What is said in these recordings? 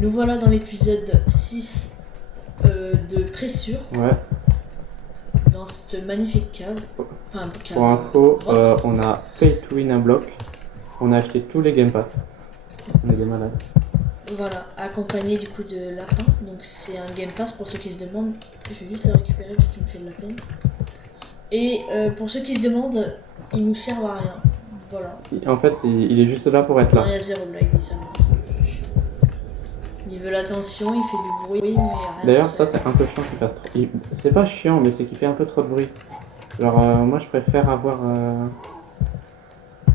Nous voilà dans l'épisode 6 de Pressure, Ouais. dans cette magnifique cave. Enfin, cave. Pour info, grotte. on a pay to win un bloc. On a acheté tous les Game Pass. On est des malades. Voilà, accompagné du coup de lapin. Donc c'est un Game Pass pour ceux qui se demandent. Je vais juste le récupérer parce qu'il me fait de la peine. Et pour ceux qui se demandent, il nous sert à rien. Voilà. En fait, il est juste là pour être Non, là. il y a zéro blague, il sert à rien. Il veut l'attention, il fait du bruit, mais rien. D'ailleurs, ça c'est un peu chiant qu'il fasse trop. C'est pas chiant, mais c'est qu'il fait un peu trop de bruit. Genre, moi je préfère avoir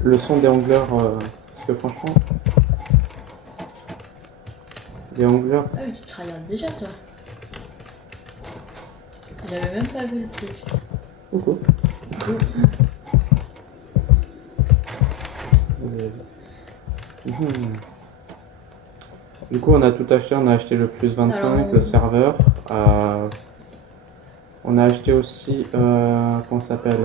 le son des hanglers. Parce que franchement, les hanglers. Ah oui, tu te regardes déjà toi. J'avais même pas vu le truc. Coucou. Mhm. Du coup, on a tout acheté. On a acheté le plus 25, Alors, le serveur. On a acheté aussi, comment ça s'appelle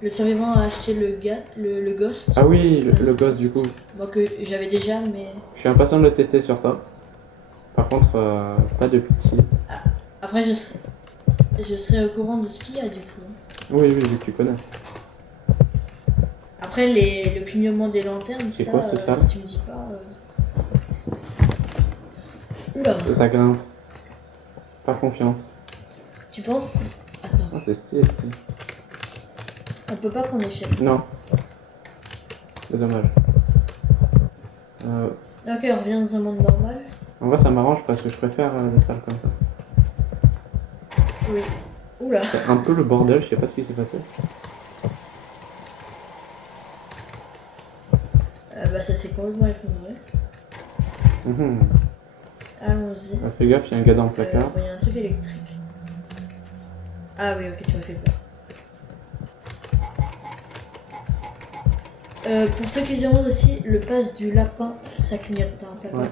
Le survivant a acheté le Ghost. Ah oui, le Ghost du coup. Moi que j'avais déjà, mais... Je suis impatient de le tester sur toi. Par contre, pas de pitié. Après, je serai au courant de ce qu'il y a du coup. Oui, oui, oui, tu connais. Après, le clignement des lanternes, C'est ça, quoi, ce sale si tu me dis pas... Oula, Ça grimpe. Pas confiance. tu penses... Attends, Ah, c'est stylé, stylé. on peut pas prendre l'échelle. Non. C'est dommage. Ok, on revient dans un monde normal. En vrai, ça m'arrange parce que je préfère les salles comme ça. Oui. Oula. C'est un peu le bordel, je sais pas ce qui s'est passé. Bah ça s'est complètement effondré. Mhm. Allons-y. Fais gaffe, il y a un gars dans le placard. Il y a un truc électrique. Ah oui, ok, tu m'as fait peur. Pour ceux qui se demandent aussi, le pass du lapin, ça clignote, t'as un placard. Ouais.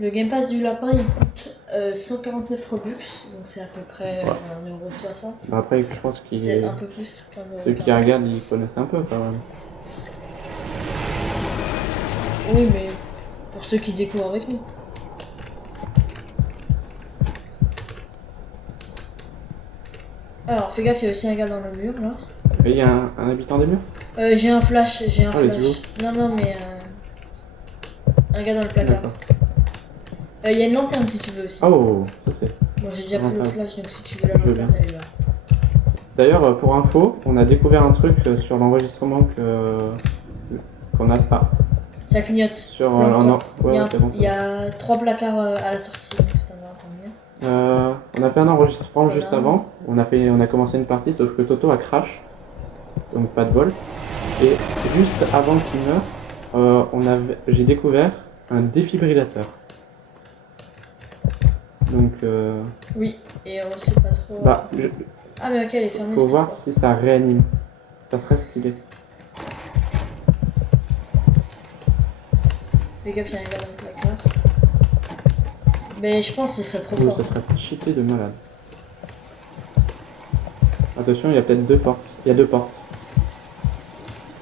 Le Game Pass du lapin, il coûte 149 Robux, donc c'est à peu près Ouais. 1,60€. Après, je pense qu'il C'est un peu plus qu'un euro. ceux qui regardent, ils connaissent un peu quand même. Oui, mais pour ceux qui découvrent avec nous. Alors, fais gaffe, il y a aussi un gars dans le mur là. Et il y a un habitant des murs? J'ai un flash, j'ai un Oh, les flash. Non, non, mais un gars dans le placard. D'accord. Il y a une lanterne si tu veux aussi. Oh, ça c'est. Bon, j'ai déjà pris le Lanterne. flash, donc si tu veux la Je veux lanterne, elle est là. D'ailleurs, pour info, on a découvert un truc sur l'enregistrement qu'on n'a pas. Ça clignote. Sur Longtemps. ouais, c'est bon. Il y a 3 placards à la sortie, donc c'est un tant mieux. On a fait un enregistrement Voilà. juste avant. On a commencé une partie, sauf que Toto a crash, donc pas de bol. Et juste avant qu'il meure, j'ai découvert un défibrillateur. Donc, Oui, et on sait pas trop. Ah, mais ok, elle est fermée. faut cette voir porte. si ça réanime. Ça serait stylé. Fais gaffe, il y a un gars dans le placard. Mais je pense que ce serait trop Oui, fort. ça serait cheaté de malade. Attention, il y a peut-être deux portes. Il y a deux portes.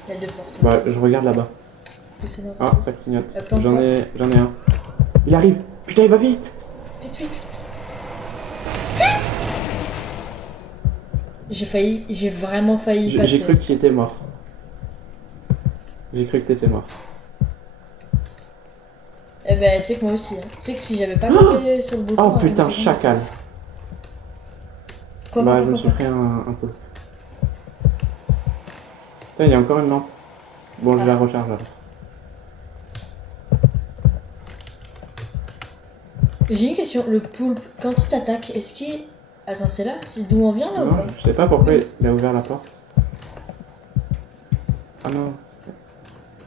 Il y a 2 portes. Bah, je regarde là-bas. C'est bon. Ah, ça clignote. Plante-toi. J'en ai un. Il arrive. Putain, il va vite. Vite, vite, vite. Vite. J'ai vraiment failli y passer. J'ai cru qu'il était mort. J'ai cru que t'étais mort. Eh ben, tu sais que moi aussi. Hein. Tu sais que si j'avais pas cliqué sur le bouton. Oh putain, une seconde, chacal. Quoi, Bah, quoi, je me quoi, suis quoi. pris un peu. Putain, il y a encore une lampe. Bon, je la recharge alors. J'ai une question. Le poulpe, quand il t'attaque, est-ce qu'il. Attends, c'est là? C'est d'où on vient là ou Non, pas? je sais pas pourquoi Oui. il a ouvert la porte. Ah non,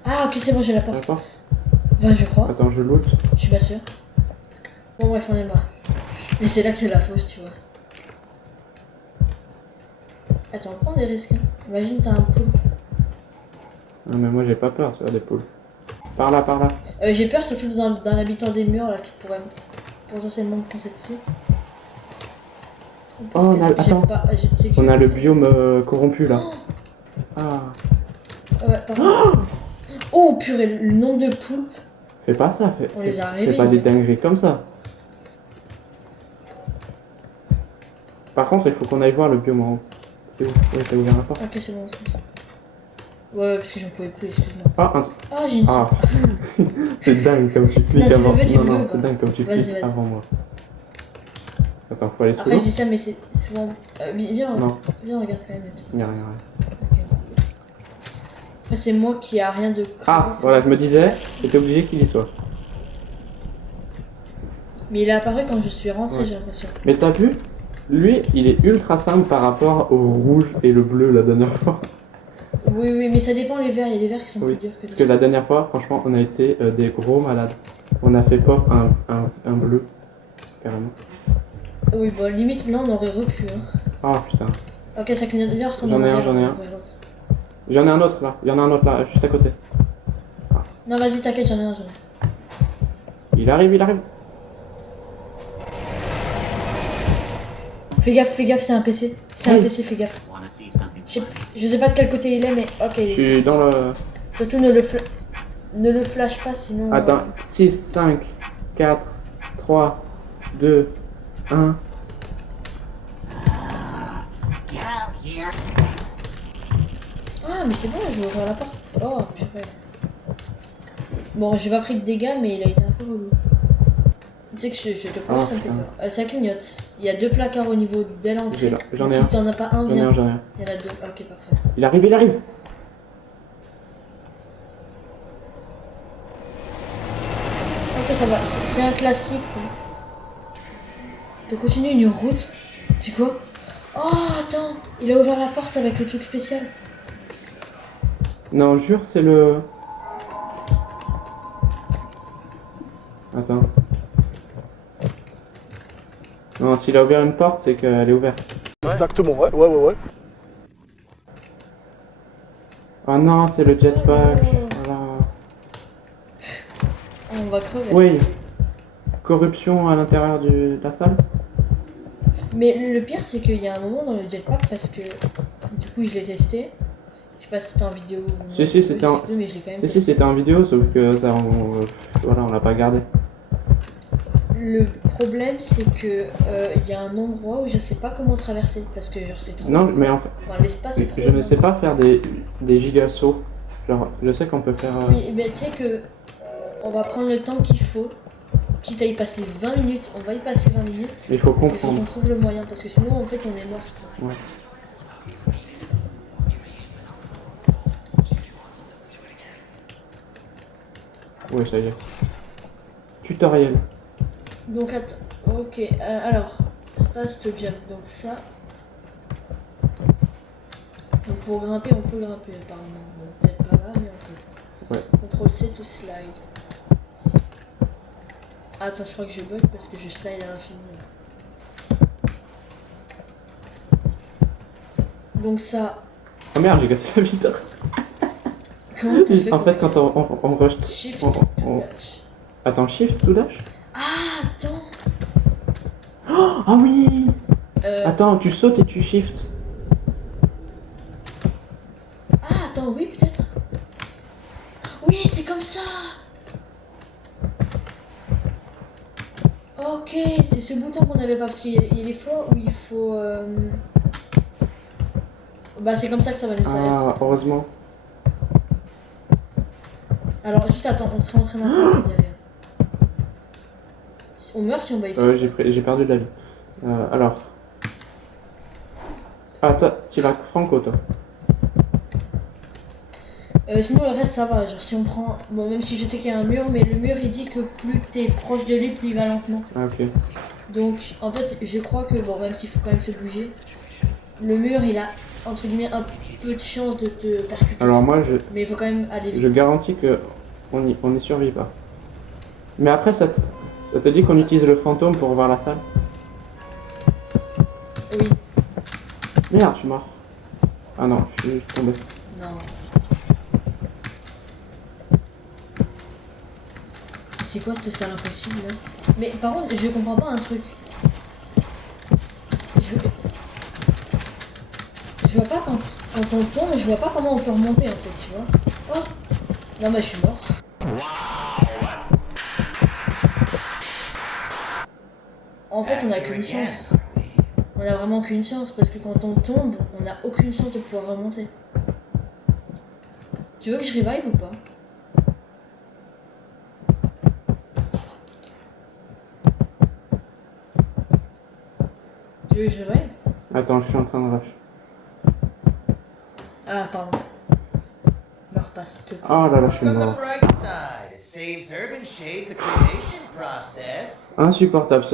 Ah, ok, c'est bon, j'ai la la porte. porte. Enfin, je crois. Attends, je loot. Je suis pas sûre. Bon, bref, on est bas. Mais c'est là que c'est la fausse, tu vois. Attends, on prend des risques. Imagine, t'as un poulpe. Non, mais moi j'ai pas peur, tu vois, des poules. Par là, par là. J'ai peur surtout d'un habitant des murs là qui pourrait potentiellement me foncer dessus. Parce Oh, que attends. j'aime pas. Tu sais que On a j'aime le pas. biome corrompu là. Oh, Ah. ouais, pardon. Oh purée, le nombre de poulpes. Fais pas ça, On les a fais pas réveillés. des dingueries comme ça. Par contre, il faut qu'on aille voir le biome en haut. C'est où? Ouais, t'as ouvert la porte. Ok, c'est bon, c'est bon. Ouais, parce que j'en pouvais plus, excuse-moi. Ah, Ah, j'ai une ah. C'est dingue comme tu cliques Non, tu avant. le veux, tu Non, le non, veux, c'est quoi. dingue comme tu Vas-y, cliques vas-y. avant moi. Attends, faut aller sous Après, l'eau. je dis ça, mais c'est souvent. Viens, Non, viens, regarde quand même. Peut-être. y a rien. Ok. Après, c'est moi qui a rien de crevé. Ah, sur- voilà, je me disais, j'étais obligé qu'il y soit. Mais il est apparu quand je suis rentré, Ouais. j'ai l'impression. Mais t'as vu? Lui, il est ultra simple par rapport au rouge et le bleu la dernière fois. Oui, oui, mais ça dépend les verres. Il y a des verres qui sont Oui, plus durs que parce que d'autres. la dernière fois, franchement, on a été des gros malades. On a fait pop un bleu, carrément. Oui, bon, limite, là, on aurait repu. Hein. Ah putain. Ok, ça clignote. Viens, retourne J'en en ai un, arrière, j'en ai on va un. ouvrir l'autre. J'en ai un autre là, il y en a un autre là, juste à côté. Non, vas-y, t'inquiète, j'en ai un, j'en ai un. Il arrive, il arrive. Fais gaffe, c'est un PC. C'est un Oui. PC, fais gaffe. Je sais pas de quel côté il est, mais ok, il Je est suis dans le... surtout ne le flash pas, sinon. Attends, 6, 5, 4, 3, 2, 1. Ah, mais c'est bon, je vais ouvrir la porte. Oh, purée. Bon, j'ai pas pris de dégâts, mais il a été un peu relou. Tu sais que je te promets, Ah, ça me fait putain. peur. Ça clignote. Il y a 2 placards au niveau dès l'entrée. Là, j'en Donc ai si un. t'en as pas un, J'en ai viens. un, j'en ai un. Il y en a 2. Ah, ok, parfait. Il arrive, il arrive. Ok, ça va. C'est un classique. Quoi. De continuer une route. C'est quoi? Oh, attends. Il a ouvert la porte avec le truc spécial. Non, jure, c'est le... Attends. Non, s'il a ouvert une porte, c'est qu'elle est ouverte. Exactement, ouais. Oh non, c'est le jetpack. Oh. Voilà. On va crever. Oui. Corruption à l'intérieur de la salle. Mais le pire, c'est qu'il y a un moment dans le jetpack parce que du coup, je l'ai testé. Je sais pas si c'était en vidéo ou Si, non, si, c'était je en- sais plus, mais je l'ai quand même Si, si, testé. c'était en vidéo, sauf que ça, voilà, on l'a pas gardé. Le problème, c'est que il y a un endroit où je sais pas comment traverser parce que genre c'est trop. Non, mais en fait, Enfin, l'espace est trop. je ne grand. sais pas faire des giga sauts. Genre, je sais qu'on peut faire... Oui, mais tu sais que on va prendre le temps qu'il faut. Quitte à y passer 20 minutes, on va y passer 20 minutes. Il faut Il faut comprendre. qu'on trouve le moyen parce que sinon en fait on est mort. Ouais. Ouais, ça y est. Tutoriel. Donc attends, ok, alors, space to jump, donc ça. Donc pour grimper, on peut grimper apparemment. Bon, peut-être pas là, mais on peut. Ouais. Contrôle C to slide. Attends, je crois que je bug parce que je slide à l'infini. Donc ça, Oh merde, j'ai cassé la vitre. comment t'as fait En pour fait, quand passer on rush... Shift on- to on- dash. Attends, shift to dash? Ah, attends Ah oui! euh, Attends, tu sautes et tu shift. Ah, attends, oui, peut-être. Oui, c'est comme ça. Ok, c'est ce bouton qu'on n'avait pas parce qu'il y a les fois où il faut. Bah, c'est comme ça que ça va nous servir. Ah, heureusement. Alors, juste attends, on se réentraîne un peu. On meurt si on va ici. J'ai perdu de la vie. Alors. Ah, toi, tu vas franco, toi. Sinon, le reste ça va. Genre, si on prend. Bon, même si je sais qu'il y a un mur, mais le mur il dit que plus t'es proche de lui, plus il va lentement. Ah, ok. Donc, en fait, je crois que, bon, même s'il faut quand même se bouger, le mur il a, entre guillemets, un peu de chance de te percuter. Alors, moi, Mais il faut quand même aller vite. je garantis que on y survit pas. Mais après, ça te dit qu'on utilise le fantôme pour voir la salle? Oui, Merde, je suis mort. Ah non, je suis tombé. non. C'est quoi cette salle impossible là? Mais par contre, je comprends pas un truc. Je vois pas quand on tourne, je vois pas comment on peut remonter en fait, tu vois. Oh! Non, bah, je suis mort. En fait, on a qu'une chance. On a vraiment qu'une chance parce que quand on tombe, on n'a aucune chance de pouvoir remonter. Tu veux que je revive ou pas? Tu veux que je revive? Attends, je suis en train de rush. Ah, pardon. Meurs pas, s'il te plaît. Oh là là, je suis Look on the mort. bright side. It saves Urban Shade the creation process. Insupportable.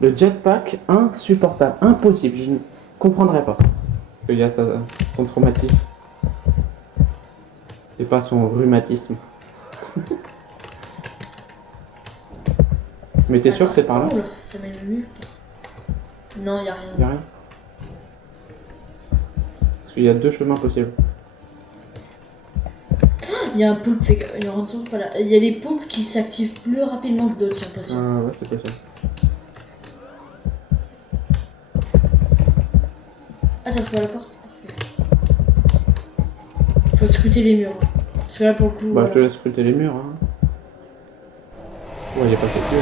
Le jetpack, insupportable. Impossible. Je ne comprendrais pas. Il y a son traumatisme. Et pas son rhumatisme. Mais t'es sûr que c'est par là? Oula, ça mène nulle part. Non, y a rien. Y'a rien? Parce qu'il y a deux chemins possibles. Il y a un poulpe, fais gaffe, il y a un pas là. Il y a des poulpes qui s'activent plus rapidement que d'autres, j'ai l'impression. Ah ouais, c'est possible. Ah, t'as trouvé la porte? Parfait. Faut scruter les murs. Parce que là, pour le coup. Bah, je te laisse scruter les murs. Hein. Ouais, il a pas cette clé.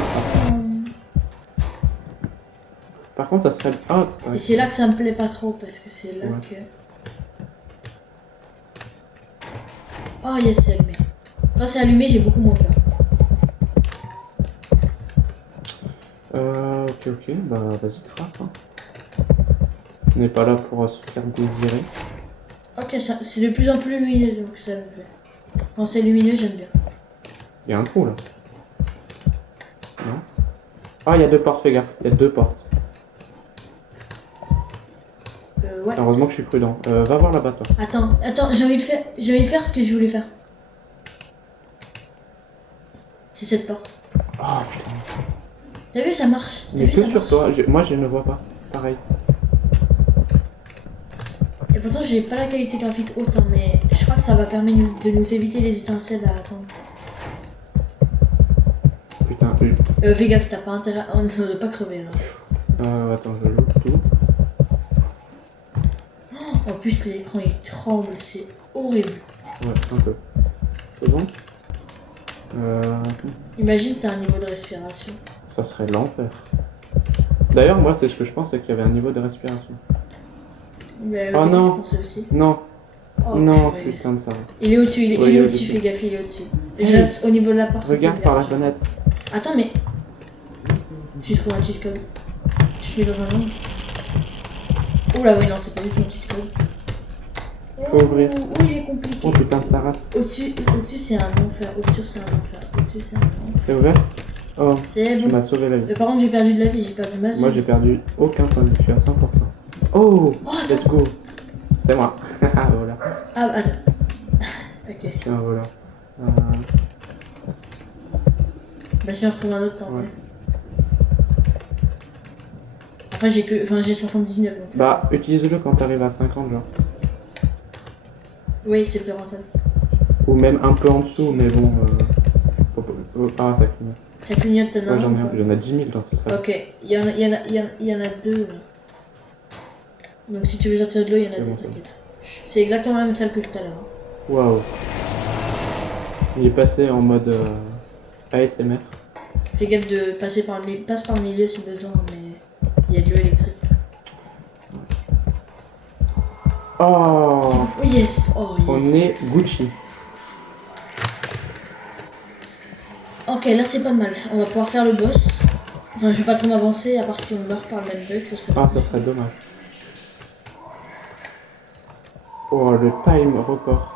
Par contre, ça serait. Ah, ouais. Et c'est là que ça me plaît pas trop, parce que c'est là Ouais. que. Oh, yes, c'est allumé. Quand c'est allumé, j'ai beaucoup moins peur. Ok, bah vas-y, trace. Hein. On n'est pas là pour se faire désirer. Ok, ça, c'est de plus en plus lumineux, donc ça me plaît. Quand c'est lumineux, j'aime bien. Il y a un trou là. Non? Ah, il y a deux portes, fais gaffe. Il y a deux portes. Ouais. Heureusement que je suis prudent. Va voir là-bas, toi. Attends, j'ai envie de faire ce que je voulais faire. C'est cette porte. Ah putain. T'as vu, ça marche. T'as Mais vu, que ça sur marche. toi. Moi, je ne vois pas. Pareil. Et pourtant, j'ai pas la qualité graphique haute, hein, mais je crois que ça va permettre de nous éviter les étincelles à attendre. Putain. Fais gaffe, t'as pas intérêt. On ne doit pas crever là. Attends, je loupe tout. En plus, l'écran il tremble, c'est horrible. Ouais, un peu. C'est bon? Imagine, t'as un niveau de respiration. Ça serait l'enfer. D'ailleurs, moi, c'est ce que je pense, c'est qu'il y avait un niveau de respiration. Mais, Oh non. Je pensais aussi. Non. Oh, Non, purée. putain de ça. Il est au-dessus, il Ouais, est il est au-dessus, au-dessus. fais gaffe, il est au-dessus. Je Hey. reste au niveau de la porte. Regarde par la fenêtre. Attends, mais. J'ai trouvé un cheat code. Tu mets dans un angle. Oula, oui, non, c'est pas du tout un cheat code. Faut ouvrir. Oh, il est compliqué. Oh putain de sa race. Au-dessus, c'est un enfer. Au-dessus, c'est un enfer. Au-dessus, c'est un enfer. C'est ouvert? Oh, C'est tu bon. m'as sauvé la vie. Par contre, j'ai perdu de la vie, j'ai perdu ma Moi, vie. j'ai perdu aucun point de vue, je suis à 100%. Oh, Oh, let's attends. go. C'est moi. Voilà. Ah, attends. Ok. Tiens, voilà. Bah, si on retrouve un autre temps. Ouais. Après, j'ai 79 donc ça Bah, va. utilise-le quand t'arrives à 50, genre. Oui, c'est le plus rentable. Ou même un peu en dessous, mais bon. Ah, ça clignote. Ça clignote, t'en as Ouais, un ou j'en ai 10 000 dans ce sac. Ok, il y en a deux. Là. Donc si tu veux sortir de l'eau, il y en a C'est deux, bon, ça. t'inquiète. C'est exactement la même salle que tout à l'heure. Waouh. Il est passé en mode ASMR. Fais gaffe de passe par le milieu si besoin, mais il y a de l'eau électrique. Oh, Oh yes! Oh yes! on est Gucci. Ok, là c'est pas mal. On va pouvoir faire le boss. Enfin, je vais pas trop m'avancer, à part si on meurt par le même bug, ce serait Ah, ça serait dommage. Oh, le time record.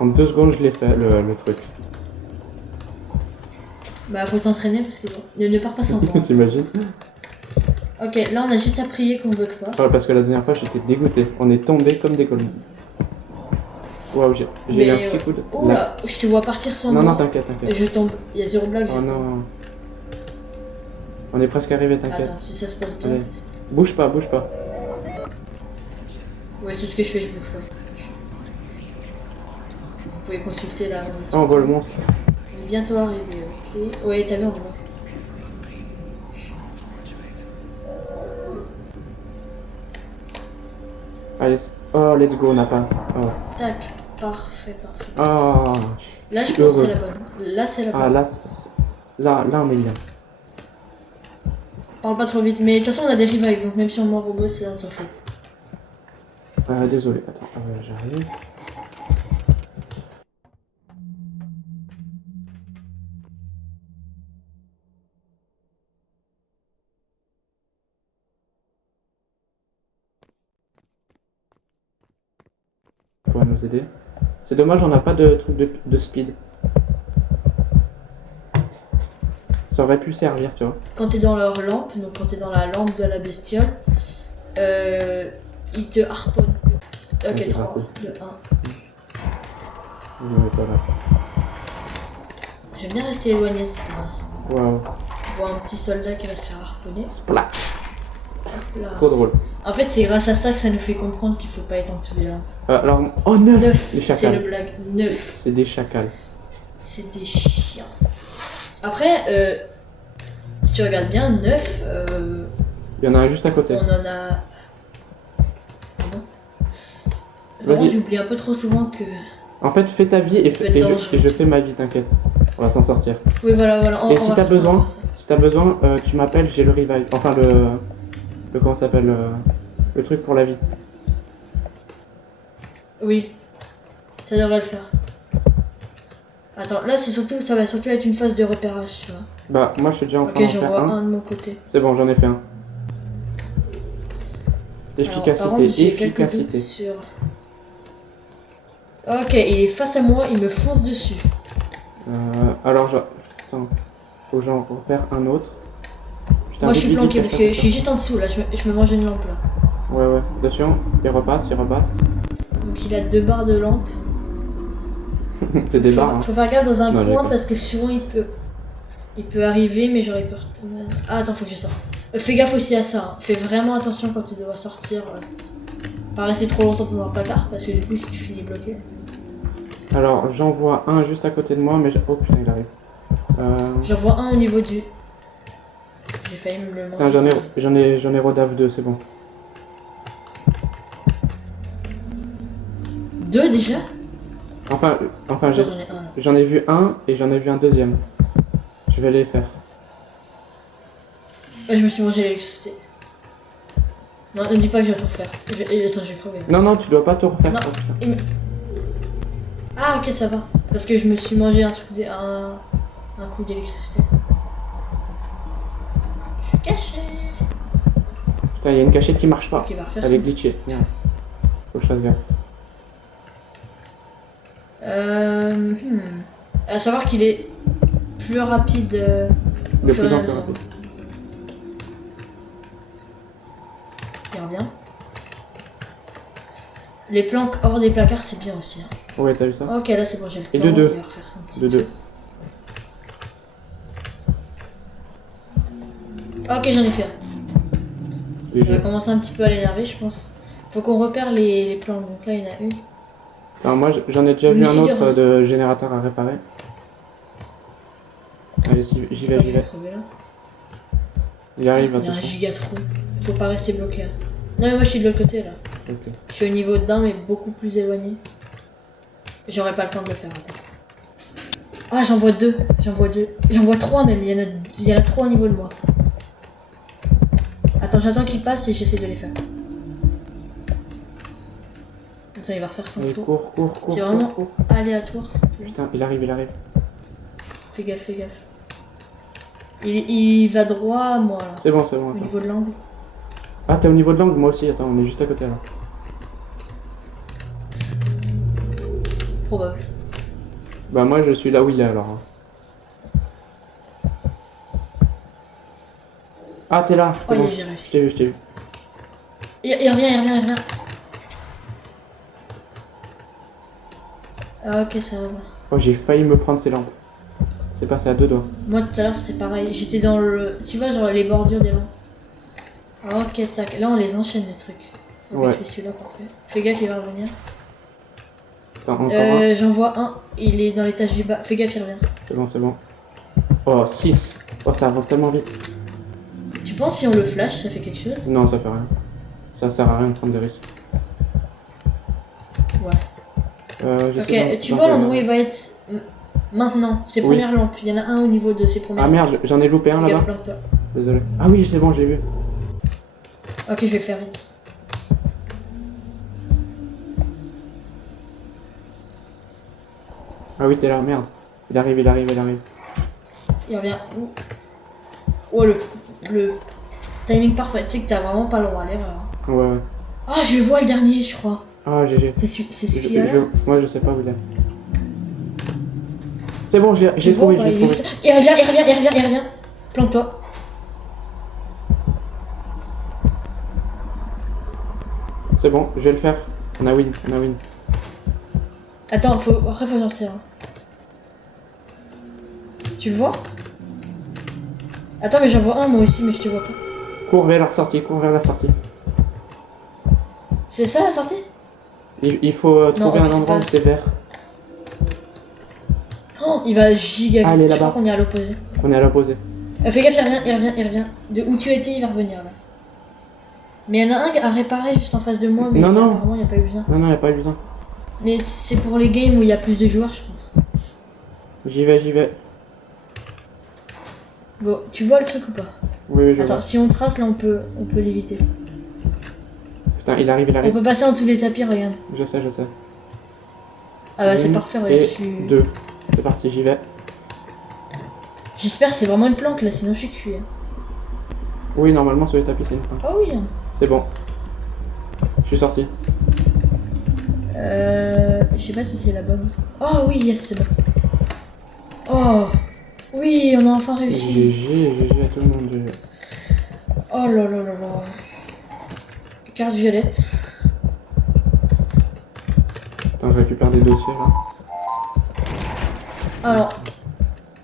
En 2 secondes, je l'ai fait, le truc. Bah, faut s'entraîner parce que bon, ne pars pas sans moi. T'imagines? Ok, là on a juste à prier qu'on bug pas. Ouais, parce que la dernière fois, j'étais dégoûté. On est tombé comme des colons. Waouh, j'ai eu un petit coup de... Oh là, je te vois partir sans Non, moi. non, t'inquiète, Et t'inquiète. je tombe. Il y a zéro blague. Oh non. On est presque arrivé, t'inquiète. Attends, si ça se passe bien. Allez. Bouge pas, bouge pas. Ouais, c'est ce que je fais, je bouffe. Ouais. Vous pouvez consulter là. Oh, on voit le monstre. Il est bientôt arrivé, ok. Ouais, t'as vu, on voit. Allez, oh, let's go, on n'a pas. Oh. Tac, parfait, parfait. Oh. Là, je suis pense que heureux. c'est la bonne. Là, c'est la bonne. Ah, là, là, on est bien. Parle pas trop vite, mais de toute façon, on a des revives, donc même si on meurt au boss, on s'en fout. Désolé, attends, j'arrive. Pour nous aider. C'est dommage, on n'a pas de truc de speed. Ça aurait pu servir, tu vois. Quand t'es dans leur lampe, donc quand t'es dans la lampe de la bestiole, ils te harponnent. Ok, Ok, 3, raté. 2, 1. Je me mets pas là. J'aime bien rester éloigné de ça. Waouh. On voit un petit soldat qui va se faire harponner. Splat. Hop là. Trop drôle. En fait, c'est grâce à ça que ça nous fait comprendre qu'il faut pas être en dessous des lampes. Alors, oh 9. 9, Les c'est chacals. le blague. 9, C'est des chacals. c'est des chiens. Après, si tu regardes bien, 9, Il y en a un juste à côté. on en a. Pardon. Vas-y. Vraiment, j'oublie un peu trop souvent que. En fait, fais ta vie et, Ça peut être dangereux. je fais ma vie, t'inquiète. On va s'en sortir. Oui, voilà, voilà. Et on si va t'as faire ça, on va besoin, faire ça. si t'as besoin, tu m'appelles, j'ai le revive. Enfin, le comment ça s'appelle le truc pour la vie. Oui, ça devrait le faire. Attends, là, ça va surtout être une phase de repérage, tu vois. Bah, moi, je suis déjà en train Ok, d'en j'en faire vois un. un de mon côté. C'est bon, j'en ai fait un. Alors, par contre, Efficacité, j'ai quelques doutes efficacité. sur. Ok, il est face à moi, il me fonce dessus. Alors, attends, faut que j'en repère un autre. Moi, je suis vite, planqué vite, parce vite, que je suis juste en dessous là, je me mange une lampe là. Ouais, ouais, attention, il repasse, il repasse. Donc, il a 2 barres de lampe. C'est des barres, hein. Faut faire gaffe dans un Non, coin d'accord. parce que souvent il peut arriver, mais j'aurais peur. Ah, attends, faut que je sorte. Fais gaffe aussi à ça, hein. Fais vraiment attention quand tu dois sortir. Pas rester trop longtemps dans un placard parce que du coup, si tu finis bloqué. Alors, j'en vois un juste à côté de moi, mais oh putain, il arrive. J'en vois un au niveau du. J'ai failli me le Putain, manger. j'en ai rodave 2, c'est bon. 2 déjà. Enfin, Attends, j'en ai un là. j'en ai vu un et j'en ai vu un deuxième. Je vais les faire. Je me suis mangé l'électricité. Non, ne me dis pas que je vais tout refaire. Attends, je vais crever. Non, non, tu dois pas tout refaire. Non. Oh, putain. Il me- Ah, ok, ça va. Parce que je me suis mangé un coup d'électricité. Je suis caché. Putain, il y a une cachette qui marche pas. Ok, va refaire Elle ça. est glitchée. Merde. Faut que je fasse gaffe. À savoir qu'il est plus rapide au De fur et plus à en plus mesure. rapide. Il revient. Les planques hors des placards, c'est bien aussi. Hein. Ouais, t'as vu ça? Ok, là c'est bon, j'ai le Et temps. de deux. Il va refaire son petit De deux. tour. Ok, j'en ai fait un. Ça va commencer un petit peu à l'énerver, je pense. Faut qu'on repère les planques. Donc là, il y en a une. Alors moi j'en ai déjà Mais vu un c'est autre dur, hein. de générateur à réparer. Allez, j'y Je sais vais, pas j'y qu'il va vais. crever là. Il arrive, Il y a un attention. giga trou. Faut pas rester bloqué. Hein. Non, mais moi je suis de l'autre côté là. Ok. Je suis au niveau d'un, mais beaucoup plus éloigné. J'aurais pas le temps de le faire. Attends. Ah, j'en vois 2. J'en vois 3 même. Il y en a 3 au niveau de moi. Attends, j'attends qu'il passe et j'essaie de les faire. Attends, il va refaire son Allez, tour. cours. C'est vraiment cours. aléatoire ce tour. Putain, il arrive. Fais gaffe. Il va droit à moi là. C'est bon, Au attends. niveau de l'angle. Ah, t'es au niveau de l'angle, moi aussi, attends, on est juste à côté là. Probable. Bah moi je suis là où il est alors. Hein. Ah, t'es là, Oh, c'est bon. j'ai Je réussi. t'ai vu. Il revient. Ah, ok, ça va. Oh, j'ai failli me prendre ses lampes. C'est passé à 2 doigts. Moi tout à l'heure c'était pareil. J'étais dans le. Tu vois, genre les bordures des lampes. Ah, ok, tac. Là on les enchaîne les trucs. Ok, Ouais. tu fais celui-là, parfait. Fais gaffe, il va revenir. Attends, encore un. J'en vois un. Il est dans l'étage du bas. Fais gaffe, il revient. C'est bon. Oh, 6. Oh, ça avance tellement vite. Tu penses si on le flash, ça fait quelque chose? Non, ça fait rien. Ça sert à rien de prendre des risques. Ouais. J'essaie Ok, tu d'en- vois d'en- l'endroit où il va être. Maintenant, ces Oui. premières lampes. Il y en a un au niveau de ces premières Ah lampes. merde, j'en ai loupé un Fais là-bas. gaffe, plante-toi. Désolé. Ah oui, c'est bon, j'ai vu. Ok, je vais le faire vite. Ah oui, t'es là, merde. Il arrive. Il revient. Oh, le timing parfait. Tu sais que t'as vraiment pas le droit à l'erreur. Ouais. Ah, je vois le dernier, je crois. Ah, GG. C'est ce qu'il y a là. Moi, je sais pas où il est. C'est bon, Tu j'ai vois ou trouvé, pas? j'ai trouvé. Il revient. Planque-toi. C'est bon, je vais le faire. On a win. Attends, après faut sortir. Hein. Tu le vois? Attends, mais j'en vois un moi aussi, mais je te vois pas. Cours vers la sortie, C'est ça la sortie? Il faut trouver ok, un c'est endroit pas- où c'est vert. Oh, il va giga vite. Allez, Je là-bas. crois qu'on est à l'opposé. On est à l'opposé. Fais gaffe, il revient. De où tu étais, il va revenir là. Mais il y en a un à réparer juste en face de moi, mais Non, non. apparemment il n'y a pas eu besoin. Non, il n'y a pas eu besoin. Mais c'est pour les games où il y a plus de joueurs, je pense. J'y vais. Go, tu vois le truc ou pas? Oui, je Attends, vois. si on trace là, on peut l'éviter. Putain, il arrive. On peut passer en dessous des tapis, regarde. Je sais. Ah bah c'est Une parfait, regarde, et je suis... 2. C'est parti, j'y vais. J'espère que c'est vraiment une planque là, sinon je suis cuit. Hein. Oui, normalement, sur les tapis, c'est une fin. Oh oui. Hein. C'est bon. Je suis sorti. Je sais pas si c'est la bonne. Oh oui, yes, c'est bon. Oh oui, on a enfin réussi. GG à tout le monde. GG. Oh là là là là. Carte violette. Attends, je récupère des dossiers là. Alors,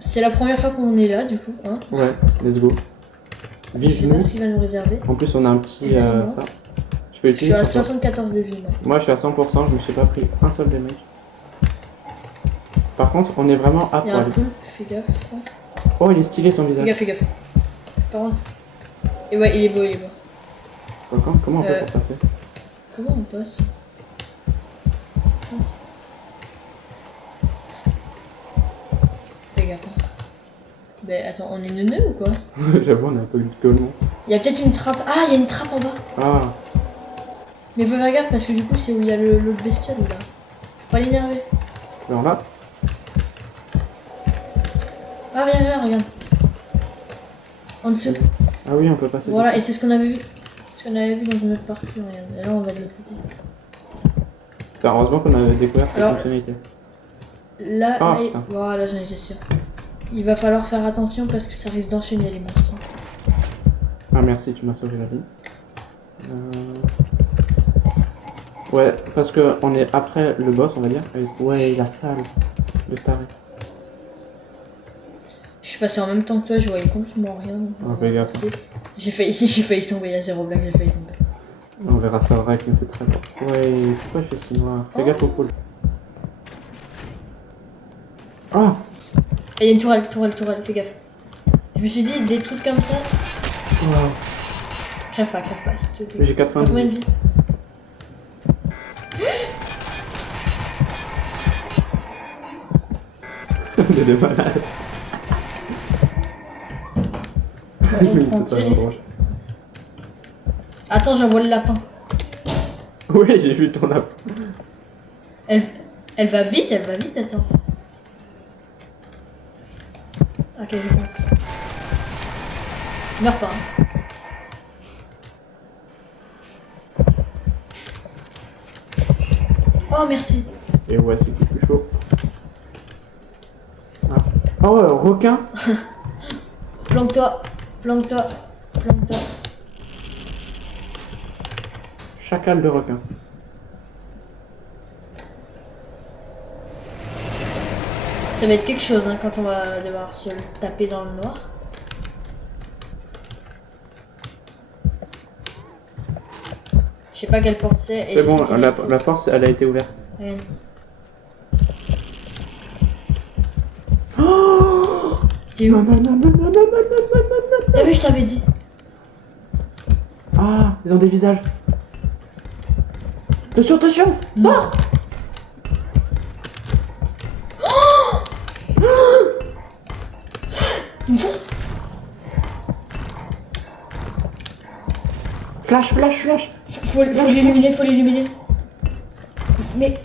c'est la première fois qu'on est là du coup. Hein. Ouais, let's go. Je sais Vive pas nous. ce qu'il va nous réserver. En plus, on a un petit. Non. Ça. Je peux Je suis utiliser à ça. 74 de vie moi. Moi, je suis à 100%, je me suis pas pris un seul damage. Par contre, on est vraiment à Il y a un poil. poulpe, fais gaffe. Oh, il est stylé son visage. Fais gaffe. Par contre. Et ouais, il est beau. Comment on fait pour passer? Comment on passe? Fais gaffe. Ben attends, on est neuneux ou quoi? J'avoue, on a un peu eu de colon. Il y a peut-être une trappe. Ah, il y a une trappe en bas. Ah, Mais faut faire gaffe parce que du coup, c'est où il y a l'autre bestiole là. Faut pas l'énerver. alors là, Ah, viens, regarde. En dessous. ah oui, on peut passer. Voilà, et c'est ce qu'on avait vu. C'est ce qu'on avait vu dans une autre partie, regarde. Et là, on va de l'autre côté. Enfin, heureusement qu'on a découvert cette Alors- fonctionnalité. Là, Ah, là, putain. voilà, j'en étais sûr. Il va falloir faire attention parce que ça risque d'enchaîner les monstres. Ah, merci, tu m'as sauvé la vie. Ouais, parce que on est après le boss, on va dire. Ouais, la salle de taré. Je suis passé en même temps que toi, je voyais complètement rien. Ah, fais gaffe. J'ai failli tomber, il y a zéro blague, j'ai failli tomber. On verra ça vrai, mais c'est très bon. Ouais, pourquoi je fais si noir? Fais Oh. gaffe au pool. Ah! Et il y a une tourelle, fais gaffe. Je me suis dit, des trucs comme ça, Wow. crève pas, s'il te plaît. J'ai T'as combien de 90. vie? T'es des malades. On prend tes risques. Attends, j'envoie le lapin. Oui, j'ai vu ton lapin. Elle va vite, attends. Ok, je pense. Meurs pas. Hein. Oh, merci. Et ouais, c'est tout plus chaud. Ah. Oh, requin! Planque-toi. Chacal de requin. Ça va être quelque chose hein, quand on va devoir se le taper dans le noir. Je sais pas quelle porte c'est. et C'est je bon, sais qu'il y a une la fosse. force, elle a été ouverte. Regarde. Oh T'es où? non. T'as vu, je t'avais dit. Ah, ils ont des visages. Attention, Non. sors! Il me fonce. Flash, flash, flash. Faut l'illuminer, faut l'illuminer. Mais...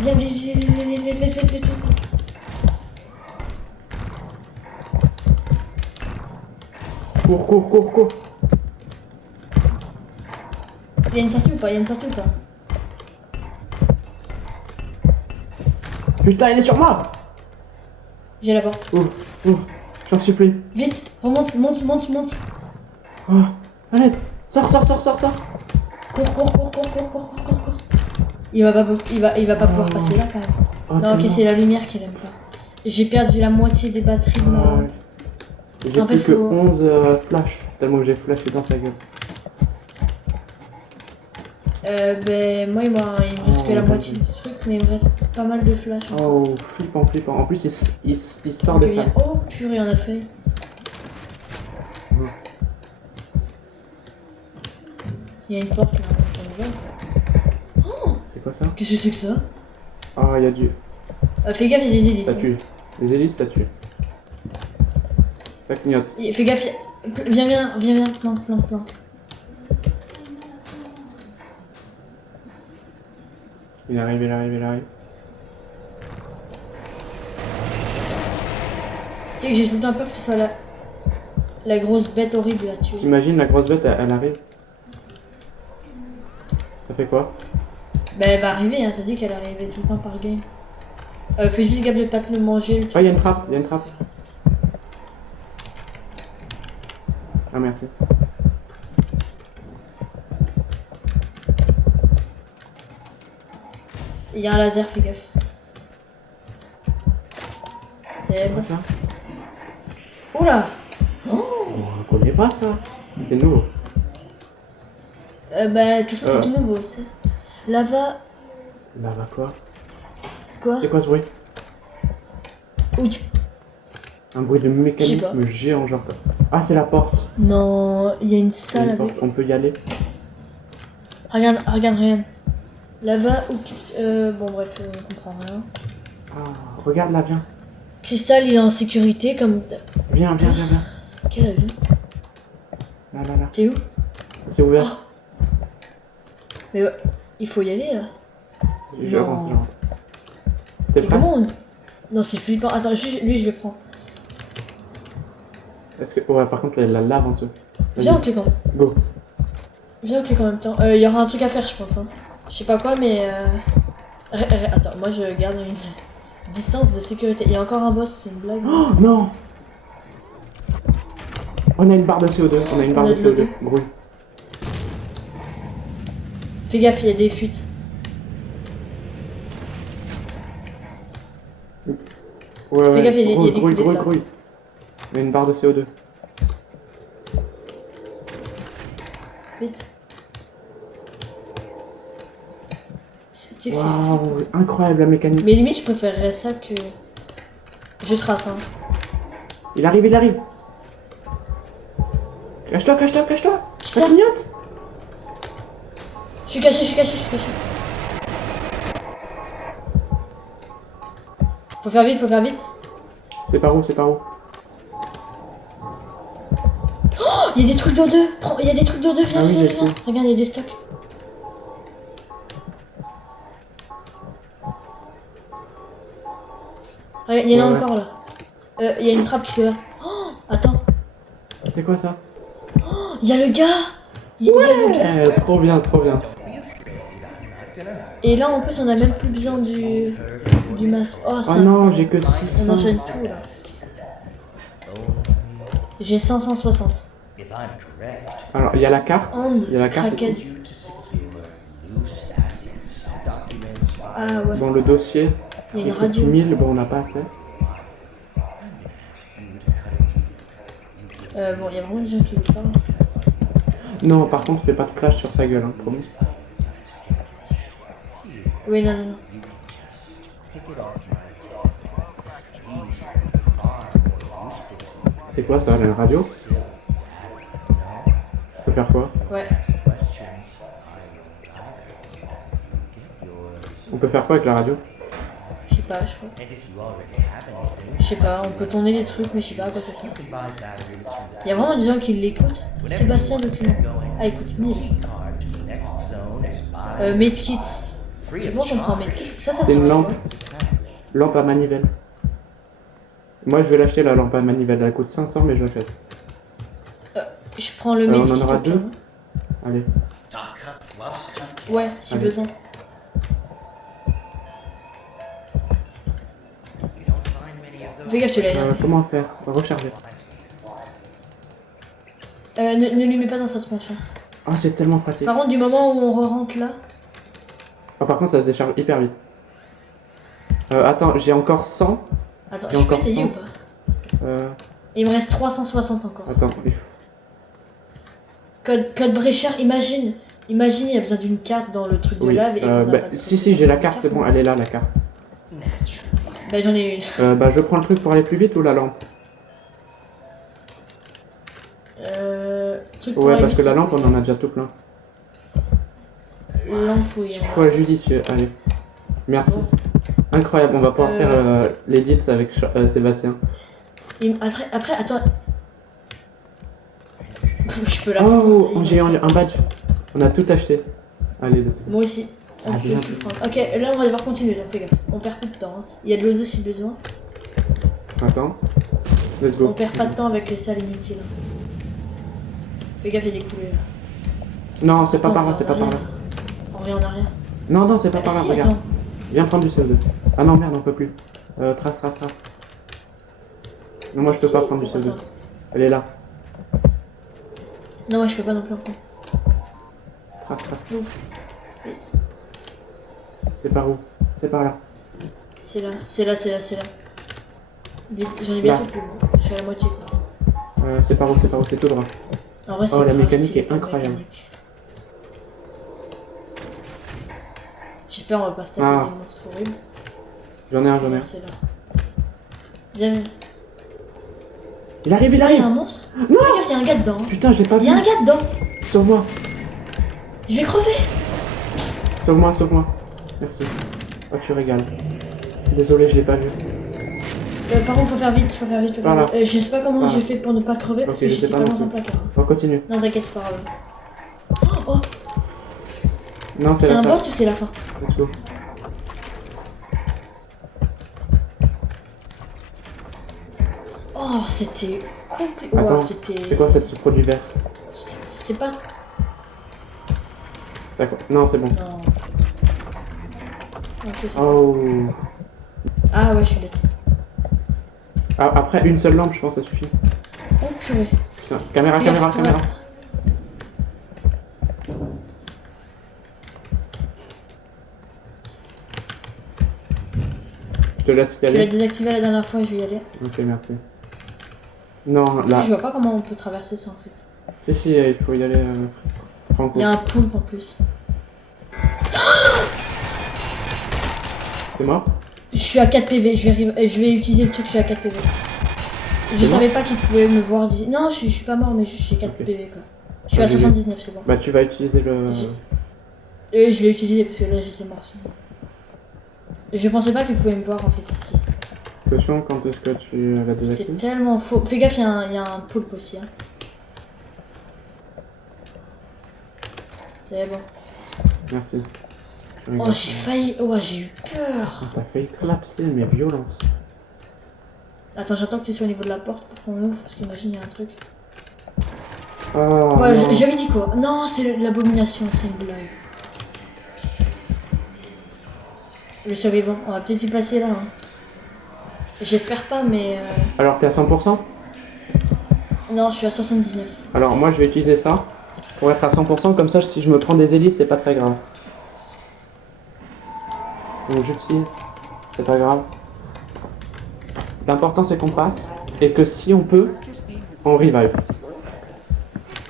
Viens, vite, vite, vite, vite, vite, vite, vite, vite. Cours, cours, cours, cours. Il y a une sortie ou pas? Il y a une sortie ou pas? Putain, il est sur moi. J'ai la porte. Ouvre, ouvre. J'en supplie. Vite, remonte, monte, monte, monte. Oh. Allez, sors, sors, sors, sors, sors. Cours, cours, cours, cours, cours, cours, cours, cours, cours. Il va pas pouvoir passer là quand même. Oh, Non, ok, tellement. c'est la lumière qu'il aime pas. J'ai perdu la moitié des batteries de ma... Ouais. J'ai En plus fait, que faut- 11 flash, tellement que j'ai flashé dans sa gueule. Ben, moi, il me reste Oh, que la vas-y. moitié du truc, mais il me reste pas mal de flash. encore. Oh, flippant, flippant. En plus, il sort Donc, des il y a- salles. Oh, purée, on a fait. Il y a une porte là. on voit. Oh, C'est quoi ça? qu'est-ce que c'est que ça? Ah, il y a du... Fais gaffe, il y a des hélices. Ça tue. Les hélices, ça tue. Ça clignote. Fais gaffe, viens, viens, viens, viens, planque, planque, planque. Il arrive, il arrive, il arrive. Tu sais que j'ai tout le temps peur que ce soit la grosse bête horrible à tuer. T'imagines, la grosse bête, elle arrive. Ça fait quoi? Ben, elle va arriver, hein, t'as dit qu'elle arrivait tout le temps par game. Fais juste gaffe de pas te le manger. Le Ah, il y a une truc. trappe, il y a une trappe. Ah, merci. Il y a un laser, fais gaffe. C'est bon. Quoi ça? Oula! On connaît pas ça. C'est nouveau. Bah, tout ça c'est tout nouveau, c'est. Lava. Là, va quoi? Quoi? C'est quoi ce bruit? Où tu. Un bruit de Je sais mécanisme géant, genre. Ah, c'est la porte. Non, il y a une C'est salle une porte, avec. on peut y aller. Regarde, regarde, regarde. Lava ou. Bon, bref, on comprend rien. Ah, regarde là, viens. Cristal, il est en sécurité comme. Viens, viens, viens, viens. Quel avion? Là, là, là. T'es où? Ça s'est ouvert. Mais ouais, il faut y aller là. Je non. rentre, je rentre. T'es Mais prêt? comment on. Non, c'est flippant. Attends, lui, je le prends. Est-ce que... Ouais, par contre, la lave en dessous. Vas-y. Viens, on clique en. Go. Viens, on clique en même temps. Il y aura un truc à faire, je pense. Hein. Je sais pas quoi, mais. Attends, moi je garde une distance de sécurité. Il y a encore un boss, c'est une blague. Oh, non. On a une barre de CO2. On a une barre On a de de CO2. Grouille. Fais gaffe, il y a des fuites. Ouais, Fais gaffe, il y a des grouille, coulées grouille, de grouille, lave. grouille. On a une barre de CO2. Vite. Tu sais que c'est. Waouh, incroyable la mécanique. Mais limite, je préférerais ça que. Je trace, hein. Il arrive, il arrive. Cache-toi, cache-toi, cache-toi. Qui Ça ça? clignote. Je suis caché, je suis caché, je suis caché. Faut faire vite, faut faire vite. C'est par où, c'est par où? Oh, il y a des trucs d'O2. Il y a des trucs d'O2, viens, Ah oui, viens, j'ai viens. tout. Regarde, il y a des stocks. Regarde, il y en a Ouais, encore là. Il y a une trappe qui se ouvre. Oh, attends. C'est quoi ça? Oh, il y a le gars. Il y a le gars. Trop bien, trop bien. Et là, en plus, on a même plus besoin du masque. Oh, Oh c'est non, incroyable. j'ai que On 600. enchaîne tout là. J'ai 560. If I'm correct, Alors, il y a la carte. And Il y a la carte crackhead. ici. due to secure loose assets, documents, Ah ouais. Dans le dossier. Il y a une Il faut radio. 1000, bon, on n'a pas assez. Bon, il y a vraiment des gens qui lui parlent. Non, par contre, fais pas de clash sur sa gueule, hein, promis. Oui, non, non, non. pick it off my These are far more useful. C'est quoi ça, la radio? Faut faire quoi? Ouais. Questions, I will either get yours. On peut faire quoi avec la radio? Je sais pas, je crois. And if you already have anything, Je sais pas, on peut tourner des trucs, mais je sais pas à quoi ça sert. you can buy batteries through Il y a vraiment des gens qui l'écoutent. Whenever Sébastien you Document. going, Ah, écoute, 1000. card to the next zone is buy Medkit. free Tu of penses qu'on prend un charge. medkit? Ça C'est sert une à lampe. quoi? Lampe à manivelle. Moi je vais l'acheter la lampe à manivelle, elle coûte 500 mais je l'achète. Je prends le on en medkit. aura au deux. cas où. Allez. Stock up plus toolkit. Ouais, si Allez. besoin. You don't find many of those. Fais gaffe, tu l'as énervé. Comment faire? Recharger. Ne lui mets pas dans sa tronche. Hein. Ah c'est tellement pratique. Par contre, du moment où on re-rentre là. Ah, par contre ça se décharge hyper vite. Attends, j'ai encore 100. Attends, Et je peux encore essayer 100. ou pas? Il me reste 360 encore. Attends, Code Brecher, imagine. Imagine, il y a besoin d'une carte dans le truc de oui. lave et qu'on n'a Bah, pas de si code. j'ai la carte, c'est bon, elle est là la carte. Naturally. Bah, j'en ai une. Bah je prends le truc pour aller plus vite ou la lampe? Truc pour Ouais aller parce que vite, la ça lampe peut on en a déjà tout plein. Lampe, oui. hein. Choix judicieux, allez. Merci. Incroyable, on va pouvoir faire l'édit avec Sébastien. Après, attends. Je peux la Oh, prendre. j'ai un badge. On a tout acheté. Allez, let's go. Moi aussi. On Ah, peut bien. tout prendre. Ok, là on va devoir continuer, donc fais gaffe. On perd plus de temps. Hein. Il y a de l'eau d'eau si besoin. Attends. Let's On go. perd pas de temps avec les salles inutiles. hein. Fais gaffe, il y a des coulées là. Non, c'est pas Attends, par là, on c'est pas revient par là. On revient en arrière. Non, non, c'est pas par là, Si, regarde. attends. Viens prendre du CO2. Ah non, merde, on peut plus. Trace. Non, moi je peux Si, pas prendre du CO2. attends. Elle est là. Non, ouais, je peux pas non plus en prendre. Trace. Ouf. Vite. C'est par où? C'est par là. C'est là. Vite, j'en ai bientôt Là. plus. Je suis à la moitié quoi. C'est par où? C'est tout droit. En vrai, Oh, la grave mécanique stylé est comme incroyable. mécanique. J'espère on va pas se taper Ah. des monstres horribles. J'en ai un. Ouais, c'est là. Viens. Il arrive, il Là, il y a arrive. un monstre. Fais gaffe, il y a un gars dedans. hein. Putain, j'ai pas Il vu. y a un gars dedans. Sauve-moi. Je vais crever. Sauve-moi. Merci. Oh, tu régales. Désolé, je l'ai pas vu. Par contre, faut faire vite. Par là. Je sais pas comment Par là. j'ai fait pour ne pas crever parce Ok, que je sais j'étais pas pas non dans un plus. placard. hein. On continue. Non, t'inquiète, c'est pas grave. Oh, Non, c'est la un fin. boss ou c'est la fin? Let's go. Oh, c'était compliqué. Attends, Ouais, c'est c'était. quoi ce produit vert? C'était pas. Ça quoi? Non, c'est bon. Non. Ok, c'est bon. Oh. Ah ouais, je suis bête. Ah, après, une seule lampe, je pense, ça suffit. Oh purée. Putain, caméra. Fais gaffe, toi. Je te laisse y Tu l'as aller. désactivé la dernière fois, je vais y aller. Ok, merci. Non, là. Je vois pas comment on peut traverser ça en fait. Si, il faut y aller. Franco. Il y a un poulpe en plus. C'est mort? Je suis à 4 PV, je vais utiliser le truc, je suis à 4 PV. Je C'est savais pas qu'il pouvait me voir d'ici. Non, je suis pas mort, mais j'ai 4 Ok. PV quoi. Je suis à Ah, j'ai vu. 79, c'est bon. Bah, tu vas utiliser le. Je l'ai utilisé parce que là j'étais mort sinon. Je pensais pas qu'il pouvait me voir en fait ici. Attention, quand est-ce que tu vas C'est désactiver? tellement faux. Fais gaffe, il y a un poulpe aussi. Hein. C'est bon. Merci. Je Oh, regarde. j'ai failli. Oh, j'ai eu peur. T'as failli collapser, mais violence. Attends, j'attends que tu sois au niveau de la porte pour qu'on ouvre parce qu'imagine, il y a un truc. Oh, Ouais, non. j'avais dit quoi? Non, c'est l'abomination, c'est une blague. Le survivant, on va peut-être y passer là. Hein. J'espère pas, mais. Alors, t'es à 100%? Non, je suis à 79. Alors, moi, je vais utiliser ça pour être à 100%. Comme ça, si je me prends des hélices, c'est pas très grave. Donc, j'utilise. C'est pas grave. L'important, c'est qu'on passe. Et que si on peut, on revive.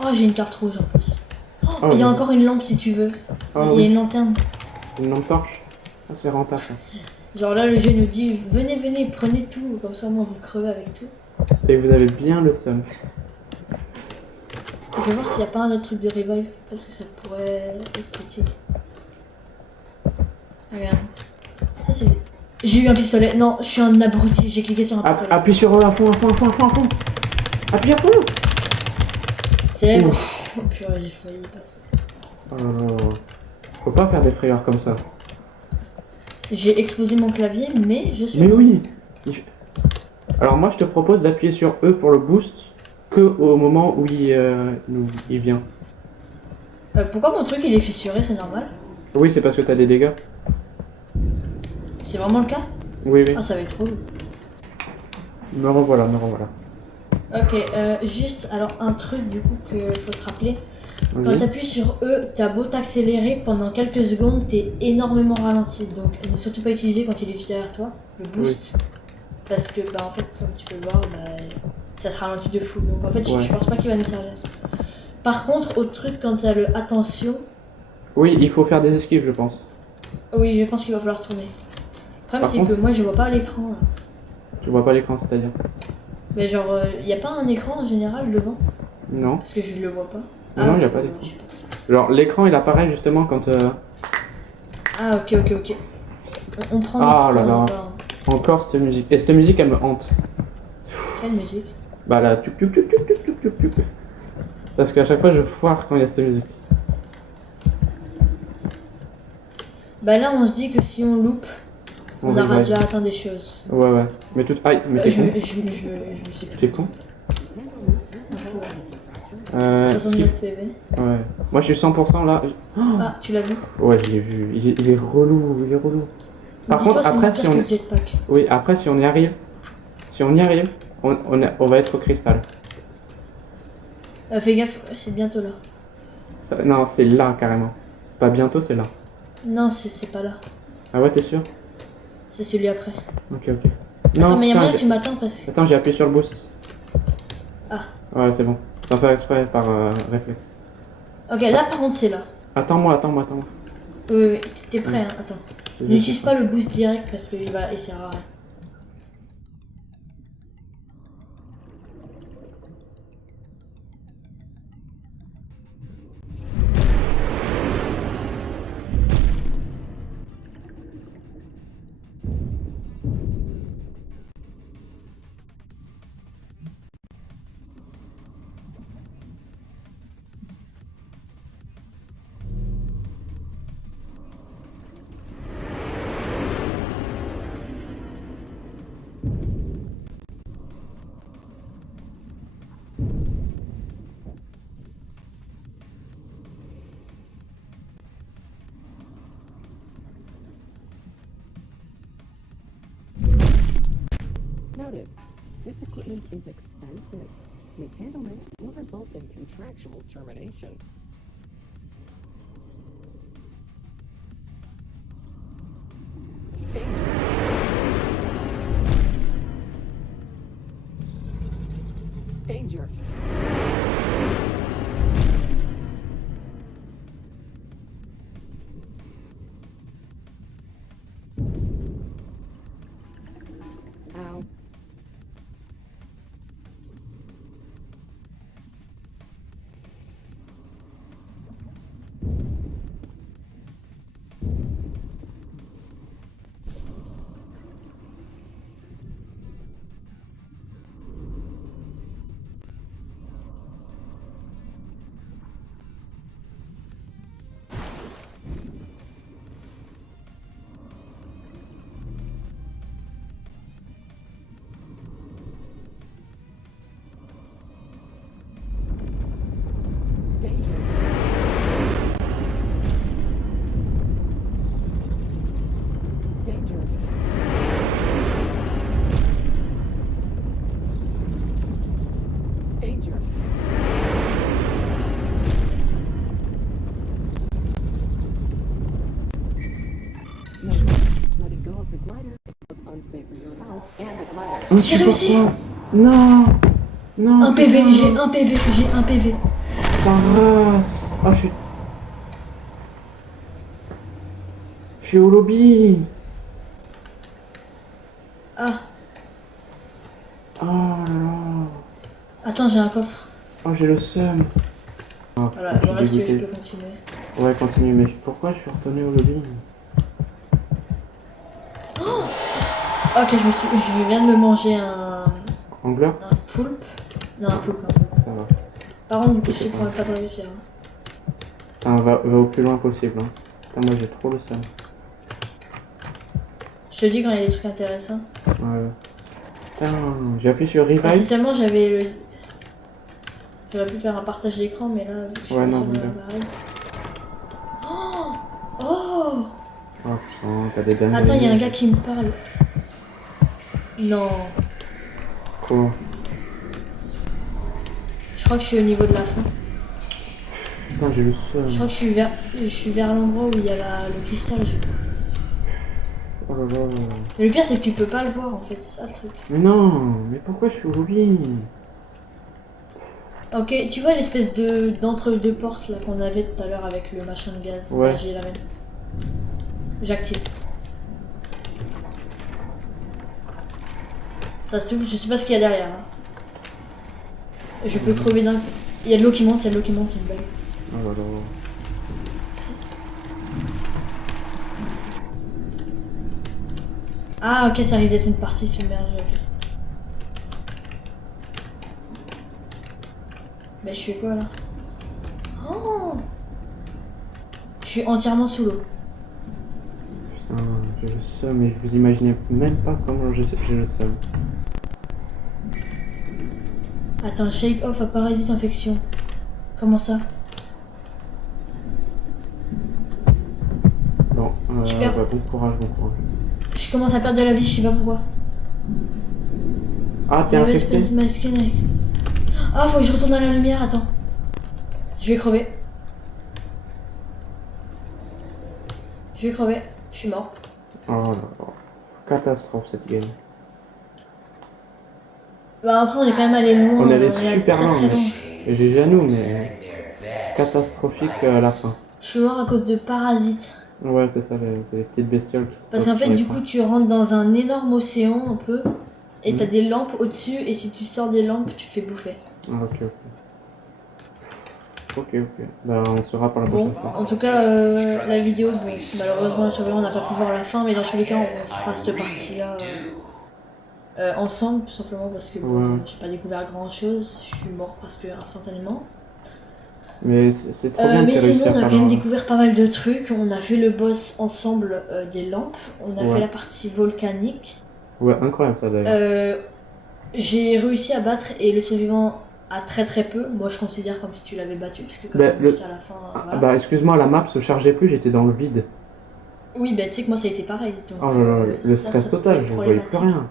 Oh, j'ai une carte rouge en plus. Oh, Oh, il y a oui. encore une lampe si tu veux. Ah, Il y a oui. une lanterne. Une lampe torche. Ah, c'est rentable, ça. Genre là, le jeu nous dit venez, prenez tout. Comme ça, moi, vous crevez avec tout. Et vous avez bien le seum. Je vais voir s'il n'y a pas un autre truc de revive. Parce que ça pourrait être critique. Regarde. Ça, c'est. J'ai eu un pistolet. Non, je suis un abruti. J'ai cliqué sur un pistolet. Appuie sur eux à fond, à fond, à fond, à fond, à fond. Appuie à fond. C'est bon. Ouf. Oh purée, j'ai failli y passer. Oh là là. Faut pas faire des frayeurs comme ça. J'ai explosé mon clavier, mais je suis. Mais oui. Alors moi je te propose d'appuyer sur E pour le boost que au moment où il vient. Pourquoi mon truc il est fissuré, c'est normal? Oui, c'est parce que t'as des dégâts. C'est vraiment le cas? Oui, oui. Ah, ça va être trop. Me revoilà, me revoilà. Ok, juste alors un truc du coup que faut se rappeler. Quand Vas-y. t'appuies sur E, t'as beau t'accélérer pendant quelques secondes, t'es énormément ralenti. Donc ne surtout pas utiliser quand il est juste derrière toi, le boost. Parce que bah en fait comme tu peux le voir, bah, ça te ralentit de fou. Donc en fait Ouais. je pense pas qu'il va nous servir. Par contre, autre truc quand t'as le attention, Oui, il faut faire des esquives, je pense. oui je pense qu'il va falloir tourner. Le problème Par c'est contre- que moi je vois pas l'écran là. Tu vois pas l'écran, c'est-à-dire? Mais genre y a pas un écran en général devant? Non. Parce que je le vois pas. Non, ok, y a pas ouais, d'écran. je sais pas. Genre l'écran il apparaît justement quand Ah ok. On prend Ah notre là temps, là. Encore cette musique. Et cette musique elle me hante. Quelle musique? Bah là, tuc tuc tuc tuc tuc tuc tuc tuc. Parce qu'à chaque fois je foire quand il y a cette musique. Bah là on se dit que si on loupe, on aura regrette. déjà atteint des choses. Ouais, ouais. Mais tout. Aïe, mais t'es Je con. me suis T'es con. 69 skip. PV. Ouais. Moi je suis 100% là. Oh Ah, tu l'as vu? ouais, je l'ai vu. Il est relou, il est relou. Par Dis-toi, contre, c'est après moins si pire on. que le jetpack. Oui, après si on y arrive. Si on y arrive, on va être au cristal. Fais gaffe, c'est bientôt là. Non, c'est là carrément. C'est pas bientôt, c'est là. Non, c'est pas là. Ah ouais, t'es sûr? C'est celui après. Ok, ok. Attends, mais y'a putain, moyen que tu m'attends parce que. Attends, j'ai appuyé sur le boost. Ah. Ouais, c'est bon. Sans faire exprès par réflexe. Ok, là par contre c'est là. Attends-moi. Oui, t'es prêt, hein? Attends. C'est N'utilise juste- pas le boost direct parce qu'il sert à rien. Notice, this equipment is expensive. Mishandlement will result in contractual termination. Danger. Danger. Ow. Danger. Danger. Danger. Notice, letting go of the glider is both unsafe for your health and the glider. J'ai réussi. Non. Non. Un PV, putain. j'ai un PV. Sa race. Oh, je suis au lobby. Ah, Oh là là. attends, j'ai un coffre. Oh, j'ai le seum. Oh, Voilà, putain, bon je là suis si tu veux, je dégoûté. peux continuer. Ouais, continue, mais pourquoi je suis retourné au lobby? Ok, je viens de me manger un Angler? poulpe. Non, un poulpe, un poulpe. Ça va. Par contre, je pourrais pas de réussir. Hein. Putain, va au plus loin possible. Hein. Putain, moi j'ai trop le seum. Je te dis quand il y a des trucs intéressants. Ouais. Putain, j'ai appuyé sur Revive. Si seulement j'avais le... J'aurais pu faire un partage d'écran, mais là, vu que je suis Ouais, pas non, sur mais mon là. appareil. Oh. Oh putain, t'as des dames. Attends, il y a un gars qui me parle. Non. Quoi? Je crois que je suis au niveau de la fin. Putain, j'ai le seum. Je crois que je suis vers l'endroit où il y a le cristal, je crois. Oh là là. Mais le pire, c'est que tu peux pas le voir, en fait, c'est ça le truc. Mais non, mais pourquoi je suis au lobby? Ok, tu vois l'espèce d'entre-deux portes là qu'on avait tout à l'heure avec le machin de gaz. Ouais. Là, j'ai la même. J'active. Ça s'ouvre, je sais pas ce qu'il y a derrière. Hein. Je peux crever d'un coup. Il y a de l'eau qui monte, c'est une blague. Oh là là. Ah ok, ça risque d'être une partie submergée, ok. Mais je fais quoi là? Oh, je suis entièrement sous l'eau. Putain, j'ai le seum et vous imaginez même pas comment j'ai le seum. Attends, shake off à parasite infection. Comment ça? Bon, Je perds. bah, bon courage, bon courage. Je commence à perdre de la vie, je sais pas pourquoi. Ah, t'es infecté? Ah, faut que je retourne à la lumière, attends. Je vais crever. Je suis mort. Oh là là. Catastrophe cette game. Bah après, on est quand même allé loin. On allait est allé super très, loin, très loin. mais j'ai Janou, mais catastrophique à la fin. Je suis mort à cause de parasites. Ouais, c'est ça, c'est les petites bestioles qui Parce se qu'en posent fait, sur du l'écran. coup, tu rentres dans un énorme océan un peu. Et t'as Mhm. des lampes au-dessus. Et si tu sors des lampes, tu te fais bouffer. Ah, ok. Bah, on saura pour la Bon, prochaine fois. en tout cas, la vidéo, bon, malheureusement, sur on n'a pas pu voir la fin. Mais dans tous les cas, on se fera cette partie-là ensemble, tout simplement. Parce que bon, Ouais. j'ai pas découvert grand-chose. Je suis mort presque instantanément. Mais c'est trop bien Mais que t'aies sinon, réussi à on a faire quand même un- découvert pas mal de trucs. On a fait le boss ensemble des lampes. On a Ouais. fait la partie volcanique. Ouais, incroyable ça d'ailleurs. J'ai réussi à battre et le survivant a très très peu. Moi, je considère comme si tu l'avais battu parce que quand Bah, même, le- juste à la fin. Ah, Voilà. bah, excuse-moi, la map se chargeait plus, j'étais dans le vide. Oui, bah tu sais que moi ça a été pareil. Donc, Oh là là, le ça, stress ça peut total, être je voyais plus problématique. rien.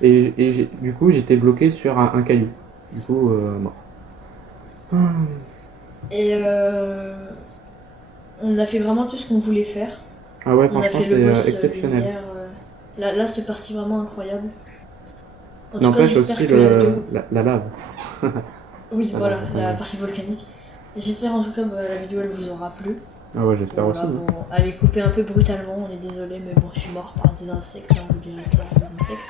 Et du coup, j'étais bloqué sur un caillou. Du coup, mort. Et on a fait vraiment tout ce qu'on voulait faire. Ah ouais, On a franchement, fait le c'est boss exceptionnel. lumière. Là, cette partie vraiment incroyable. En tout cas, N'empêche j'espère aussi que la vidéo. la lave. Oui, Ah, voilà, ouais. la partie volcanique. Et j'espère en tout cas la vidéo elle vous aura plu. Ah ouais, j'espère Voilà, aussi. bon, elle est coupée un peu brutalement, on est désolé, mais bon, je suis mort par des insectes, hein, vous direz ça, des insectes.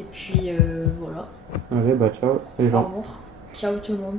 Et puis voilà, Allez, bah ciao les au gens. revoir. Ciao tout le monde.